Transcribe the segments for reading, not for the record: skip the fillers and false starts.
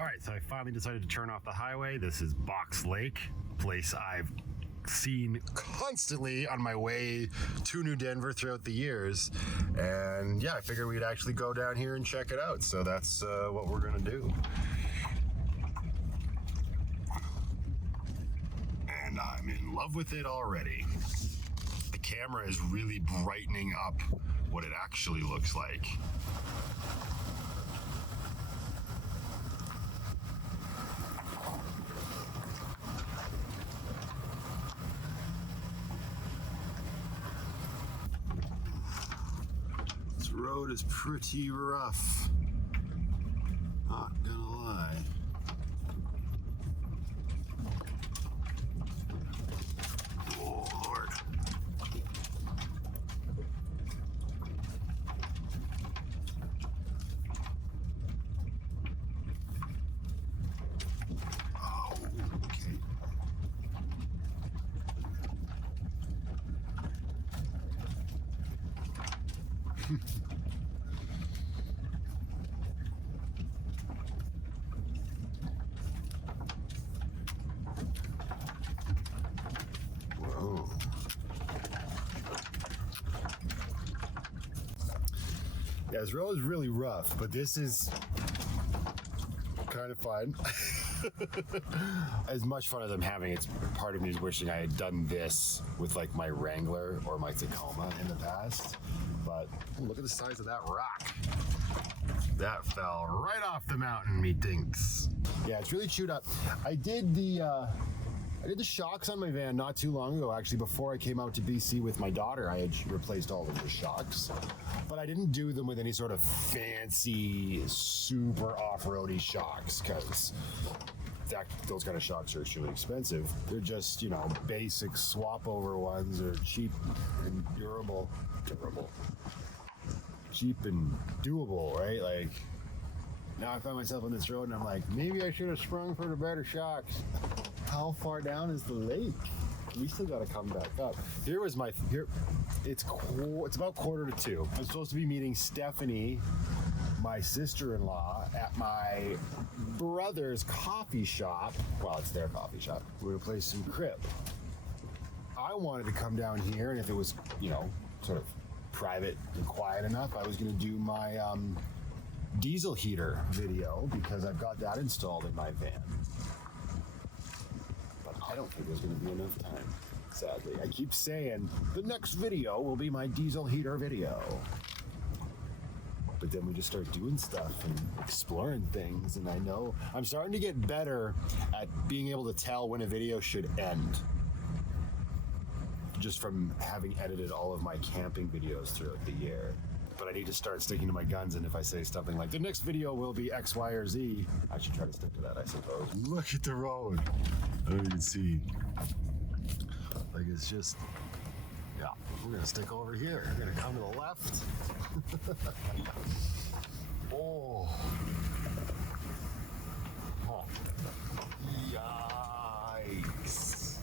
All right, so I finally decided to turn off the highway. This is Box Lake, a place I've seen constantly on my way to New Denver throughout the years. And yeah, I figured we'd actually go down here and check it out. So that's what we're gonna do. And I'm in love with it already. The camera is really brightening up what it actually looks like. This road is pretty rough, not gonna lie. Oh Lord. Oh, okay. Whoa. Yeah, this road is really rough, but this is kind of fun. As much fun as I'm having, it's part of me is wishing I had done this with like my Wrangler or my Tacoma in the past. But look at the size of that rock. That fell right off the mountain, me thinks. Yeah, it's really chewed up. I did the shocks on my van not too long ago, actually. Before I came out to BC with my daughter, I had replaced all of the shocks. But I didn't do them with any sort of fancy, super off-roady shocks, because those kind of shocks are extremely expensive. They're just, basic swap-over ones. They're cheap and durable. Cheap and doable, right? Like, now I find myself on this road and I'm like, maybe I should have sprung for the better shocks. How far down is the lake? We still got to come back up. It's about 1:45. I'm supposed to be meeting Stephanie, my sister-in-law, at my brother's coffee shop. Well, it's their coffee shop. We're gonna play some crib. I wanted to come down here, and if it was, sort of private and quiet enough, I was gonna do my diesel heater video, because I've got that installed in my van. I don't think there's going to be enough time, sadly. I keep saying the next video will be my diesel heater video. But then we just start doing stuff and exploring things, and I know I'm starting to get better at being able to tell when a video should end. Just from having edited all of my camping videos throughout the year. But I need to start sticking to my guns, and if I say something like, the next video will be X, Y, or Z, I should try to stick to that, I suppose. Look at the road. I don't even see. Like, it's just, yeah, we're gonna stick over here. We're gonna come to the left. Oh. Huh. Yikes.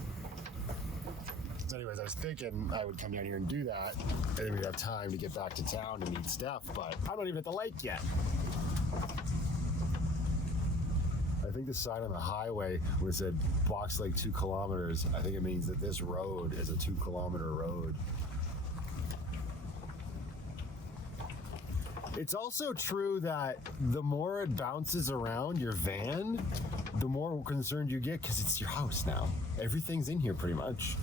So anyways, I was thinking I would come down here and do that, and then we'd have time to get back to town to meet Steph, but I'm not even at the lake yet. I think the sign on the highway where it said Box Lake 2 kilometers, I think it means that this road is a 2-kilometer road. It's also true that the more it bounces around your van, the more concerned you get, because it's your house now. Everything's in here pretty much.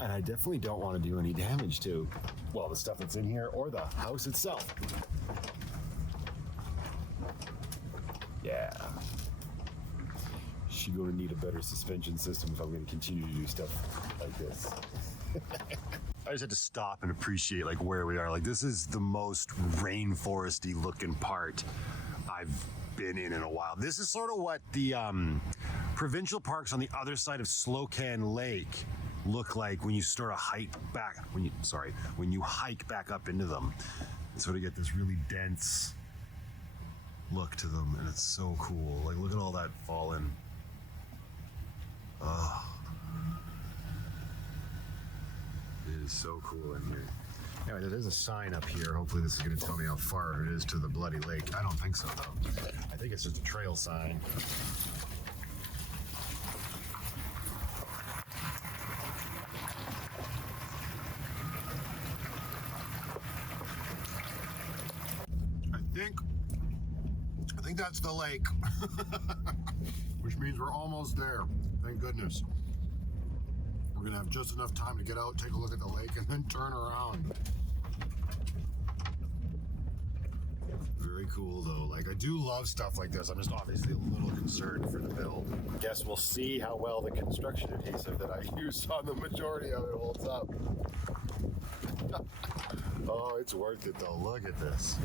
And I definitely don't want to do any damage to, well, the stuff that's in here or the house itself. Yeah. She's going to need a better suspension system if I'm going to continue to do stuff like this. I just had to stop and appreciate like where we are. Like, this is the most rainforesty looking part I've been in a while. This is sort of what the provincial parks on the other side of Slocan Lake look like when you sort of hike back, when you hike back up into them. You sort of get this really dense look to them, and it's so cool. Like, look at all that fallen. Oh, it is so cool in here. Anyway, there's a sign up here. Hopefully this is going to tell me how far it is to the bloody lake. I don't think so, though. I think it's just a trail sign. I think that's the lake, which means we're almost there. Thank goodness. We're gonna have just enough time to get out, take a look at the lake, and then turn around. Very cool though. Like, I do love stuff like this. I'm just obviously a little concerned for the build. Guess we'll see how well the construction adhesive that I use on the majority of it holds up. Oh, it's worth it though. Look at this.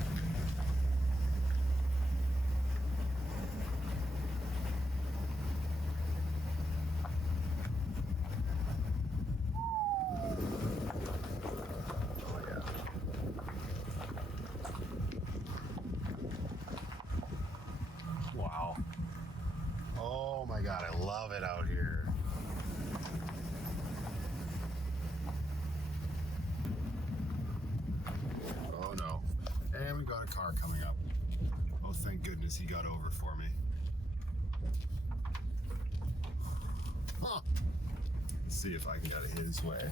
Wow. Oh my God, I love it out here. Oh no. And we got a car coming up. Oh, thank goodness he got over for me. Huh. Let's see if I can get out of his way.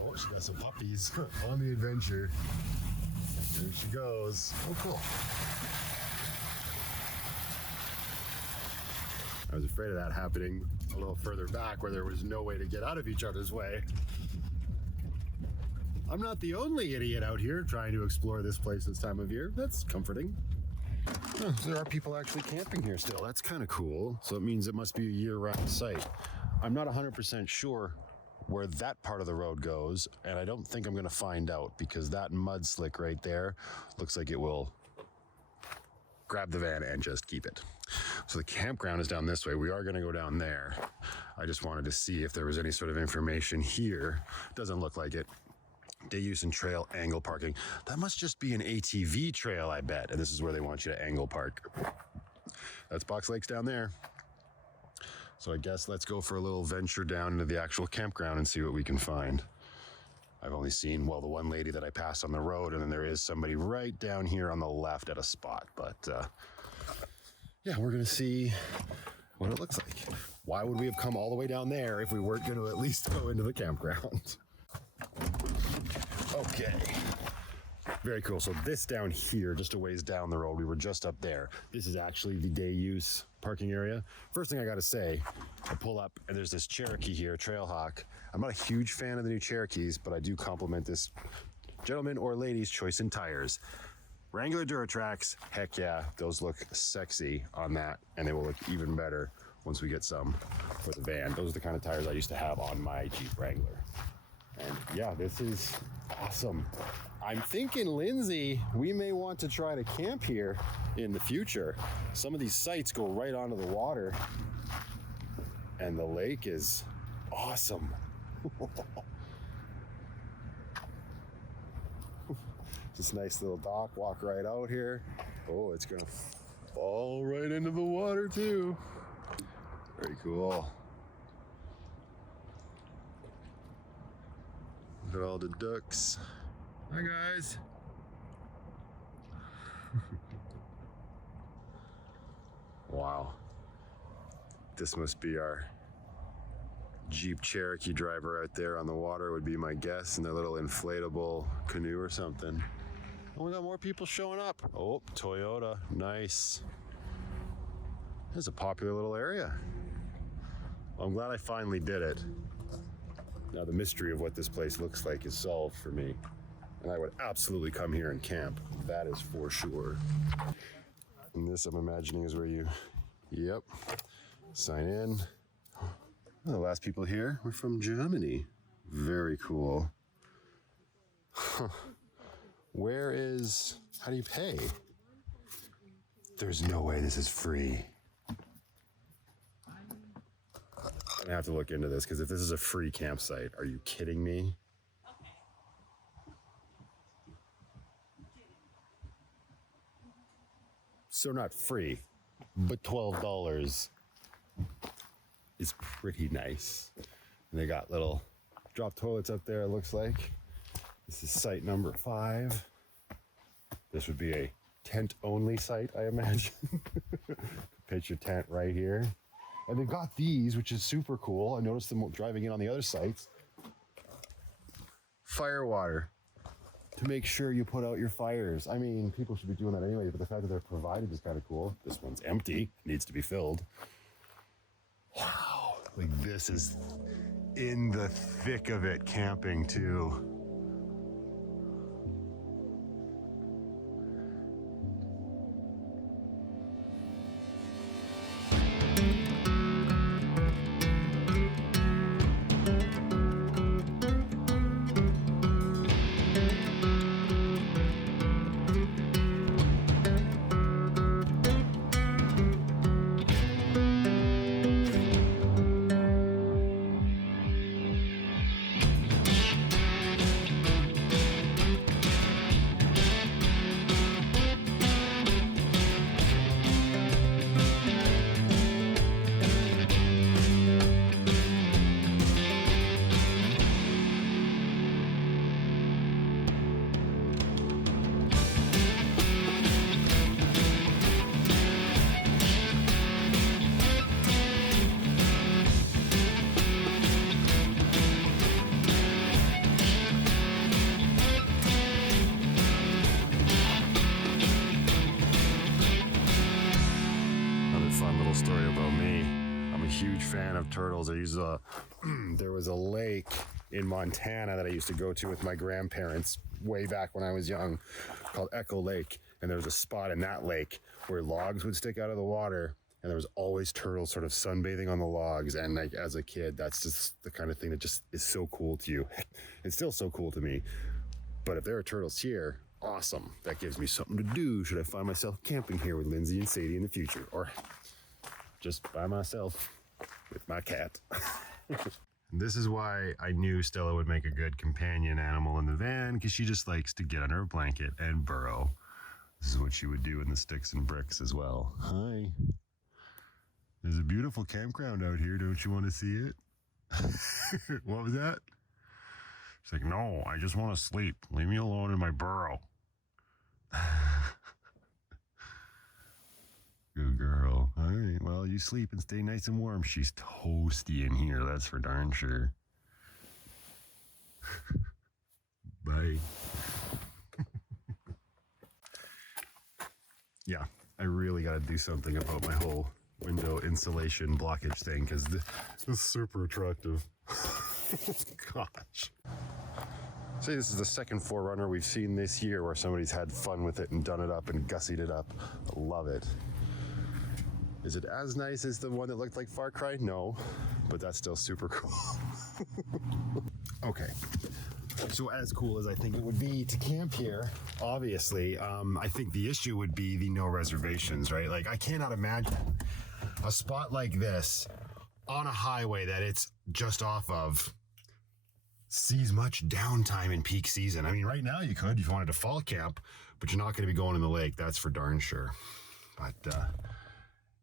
Oh, she got some puppies on the adventure. There she goes. Oh, cool. I was afraid of that happening a little further back where there was no way to get out of each other's way. I'm not the only idiot out here trying to explore this place this time of year. That's comforting. Oh, so there are people actually camping here still. That's kind of cool. So it means it must be a year-round site. I'm not 100% sure where that part of the road goes, and I don't think I'm going to find out because that mud slick right there looks like it will grab the van and just keep it. So the campground is down this way. We are going to go down there. I just wanted to see if there was any sort of information here. Doesn't look like it. Day use and trail angle parking. That must just be an ATV trail, I bet. And this is where they want you to angle park. That's Box Lakes down there. So I guess let's go for a little venture down into the actual campground and see what we can find. I've only seen, well, the one lady that I passed on the road, and then there is somebody right down here on the left at a spot. But yeah, we're gonna see what it looks like. Why would we have come all the way down there if we weren't gonna at least go into the campground? Okay. Very cool. So this down here, just a ways down the road, we were just up there. This is actually the day use parking area. First thing I gotta say, I pull up and there's this Cherokee here, Trailhawk. I'm not a huge fan of the new Cherokees, but I do compliment this gentleman or lady's choice in tires. Wrangler Duratrax, heck yeah, those look sexy on that, and they will look even better once we get some for the van. Those are the kind of tires I used to have on my Jeep Wrangler. And yeah, this is awesome. I'm thinking, Lindsay, we may want to try to camp here in the future. Some of these sites go right onto the water, and the lake is awesome. This nice little dock, walk right out here. Oh, it's gonna fall right into the water too. Very cool. Look at all the ducks. Hi guys. Wow. This must be our Jeep Cherokee driver out there on the water would be my guess, in their little inflatable canoe or something. Oh, we got more people showing up. Oh, Toyota, nice. This is a popular little area. Well, I'm glad I finally did it. Now the mystery of what this place looks like is solved for me. And I would absolutely come here and camp. That is for sure. And this, I'm imagining, is where you, yep, sign in. The last people here were from Germany. Very cool. Huh. Where is, how do you pay? There's no way this is free. I'm gonna have to look into this, because if this is a free campsite, are you kidding me? So not free, but $12. is pretty nice. And they got little drop toilets up there, it looks like. This is site number 5. This would be a tent-only site, I imagine. Pitch your tent right here. And they've got these, which is super cool. I noticed them driving in on the other sites. Fire water to make sure you put out your fires. I mean, people should be doing that anyway, but the fact that they're provided is kind of cool. This one's empty, needs to be filled. Wow, like this is in the thick of it camping too. Story about me. I'm a huge fan of turtles. There was a lake in Montana that I used to go to with my grandparents way back when I was young called Echo Lake. And there was a spot in that lake where logs would stick out of the water and there was always turtles sort of sunbathing on the logs. And like as a kid, that's just the kind of thing that just is so cool to you. It's still so cool to me. But if there are turtles here, awesome. That gives me something to do should I find myself camping here with Lindsay and Sadie in the future. Or just by myself with my cat. This is why I knew Stella would make a good companion animal in the van, because she just likes to get under a blanket and burrow. This is what she would do in the sticks and bricks as well. Hi. There's a beautiful campground out here. Don't you want to see it? What was that? She's like, no, I just want to sleep. Leave me alone in my burrow. Good girl. All right, well, you sleep and stay nice and warm. She's toasty in here, that's for darn sure. Bye. Yeah, I really got to do something about my whole window insulation blockage thing, because this is super attractive. Gosh. See, this is the second 4Runner we've seen this year where somebody's had fun with it and done it up and gussied it up. I love it. Is it as nice as the one that looked like Far Cry? No, but that's still super cool. Okay, so as cool as I think it would be to camp here, obviously, I think the issue would be the no reservations, right? Like, I cannot imagine a spot like this on a highway that it's just off of sees much downtime in peak season. I mean, right now you could if you wanted to fall camp, but you're not going to be going in the lake, that's for darn sure. But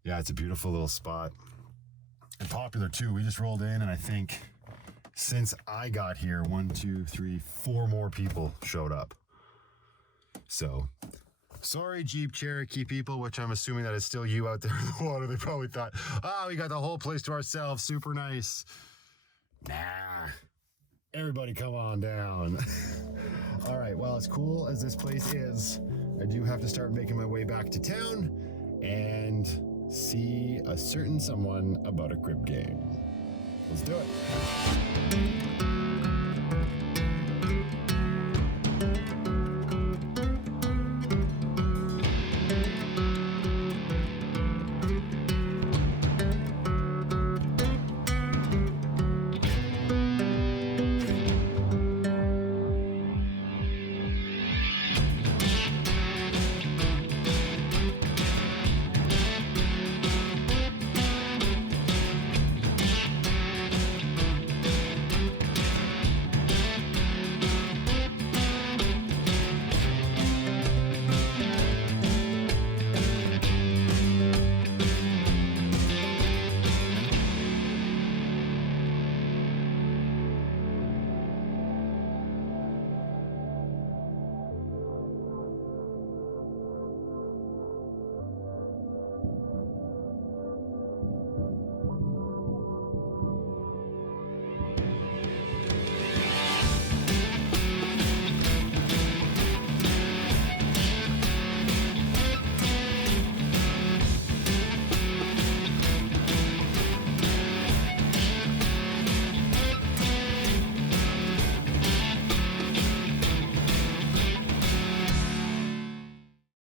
yeah, it's a beautiful little spot and popular too. We just rolled in, and I think since I got here, 1, 2, 3, 4 more people showed up. So sorry, Jeep Cherokee people, which I'm assuming that is still you out there in the water. They probably thought, oh, we got the whole place to ourselves, super nice. Nah, everybody come on down. All right, well, as cool as this place is, I do have to start making my way back to town and see a certain someone about a crib game. Let's do it.